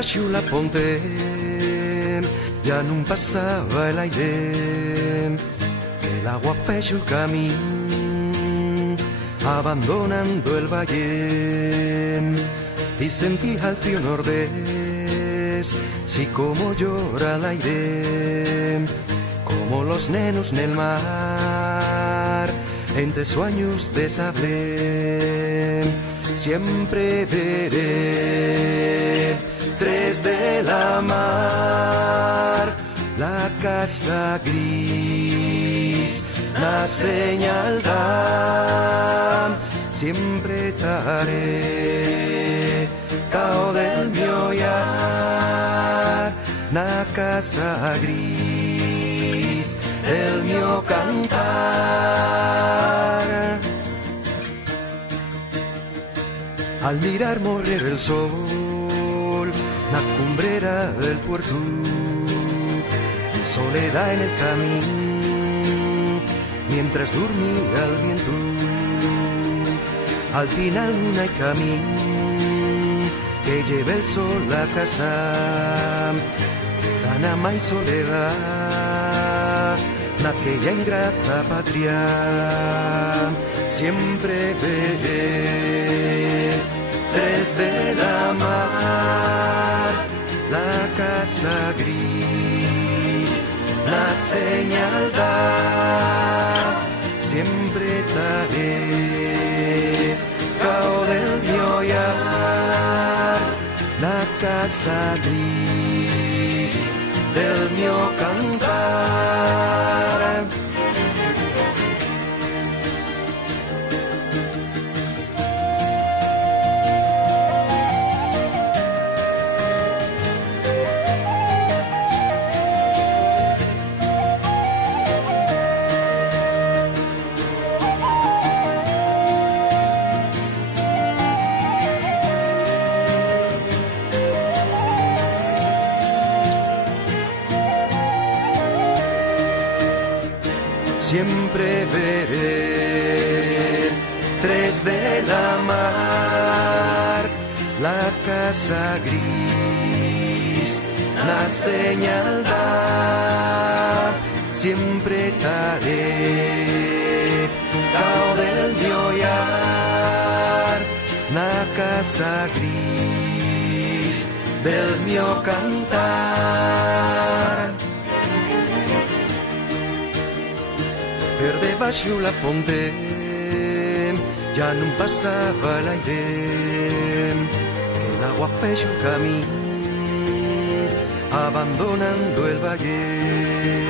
baixo la ponte ya no passava l'aire, el agua fecha el camino abandonando el valle y sentí al frío nordés, sí como llora el aire, como los nenos en el mar, entre sueños de sable. Siempre veré tres de la mar, la casa gris, la señal da, siempre estaré cao del mio olhar, la casa gris, el mio cantar. Al mirar morrer el sol, la cumbrera del puerto, mi soledad en el camino, mientras dormía el viento. Al final no hay camino que lleve el sol a casa, queda nada más soledad, aquella ingrata patria. Siempre veré tres de la mar, la casa gris, la señal da, siempre estaré cao del mio olhar, la casa gris del mio cantar. Siempre veré tres de la mar, la casa gris, la señal da, siempre estaré cao del mio olhar, la casa gris del mio cantar. Per debaixo la ponte ya no passava l'aire, el agua fecha el camino abandonando el valle